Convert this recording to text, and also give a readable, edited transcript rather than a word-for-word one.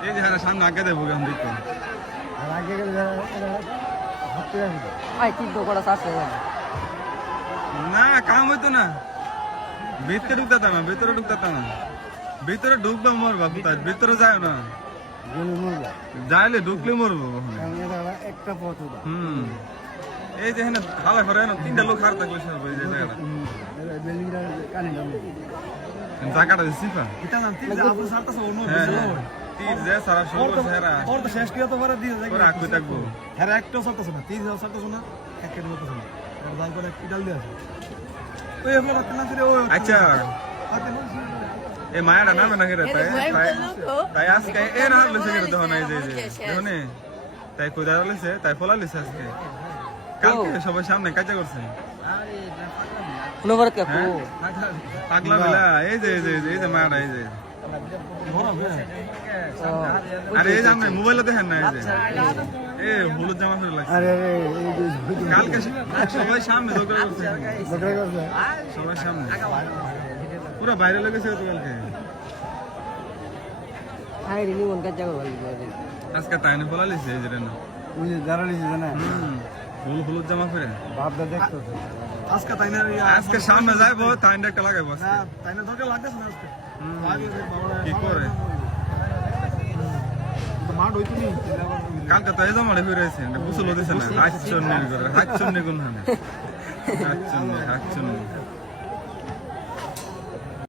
এই যে হ্যাঁ সামনে আগে দেবো আমি দেখো আগে গেলে হাতে আসবে আই কিন্তু করা আছে না কাম হইতো না ভিতরে ঢুকতাম না ভিতরে ঢুকতাম না ভিতরে ঢুকবে মরবা কোথায় ভিতরে যায় না গেলে মরবা যাইলে ঢুকলে মরবো কখনো একটা পথ এই যে হ্যাঁ হালা করে না তিনটা লোক হার থাকলে সব এই যে জায়গাটা বিল্ডিংটা কানে দাম জায়গাটা সিফা এটা নাম তিন আপু সারতাছে অন্য তীর যে সারা শুরু হেরা ওর তো শেষ কিয়া তো পারে দিয়ে যায় ওরা আকু থাকবো হেরা একটাও সারতাছে না তিন সারতাছে না এক কেটে হতেছে না আর দাল করে পিটাল দিয়ে আছে ওই আপনার রাত না করে ওই আচ্ছা এই মায়াটা নামে না কেরে তাই আজকে এ না লইছে কেরে দেখো না এই যে দেখো নে তাই কোদা লইছে তাই ফলা লইছে আজকে কালকে সবাই সামনে কাজা করছে কোন বার কে কো পাগলা বেলা এই যে মায়াটা এই যে আরে এই যে আপনি মোবাইলে দেখেন না এই যে এ হলুদ জামা পরে লাগছে আরে কালকে সবাই সামনে দোকান করছে বকরা করছে সবাই সামনে পুরো বাইরে লেগেছে তো কালকে আই রিনি মন কাজ করব আজকে তাইনে ফলা লিছে এই যে না ওই যে দাঁড়ালি জানা হলুদ জামা পরে ভাবটা দেখতো আজকে তাইনা আজকে সামনে যাইবো তাইনটা একটা লাগাইবো আজকে তাইনা দরকার লাগতেছে না আজকে কি করে মাঠ হইতো নি কালকে তো এই জামাটা ফিরেছে বুঝলো দিছে না হাত চন্নি করে হাত চন্নি কোন হানে হাত চন্নি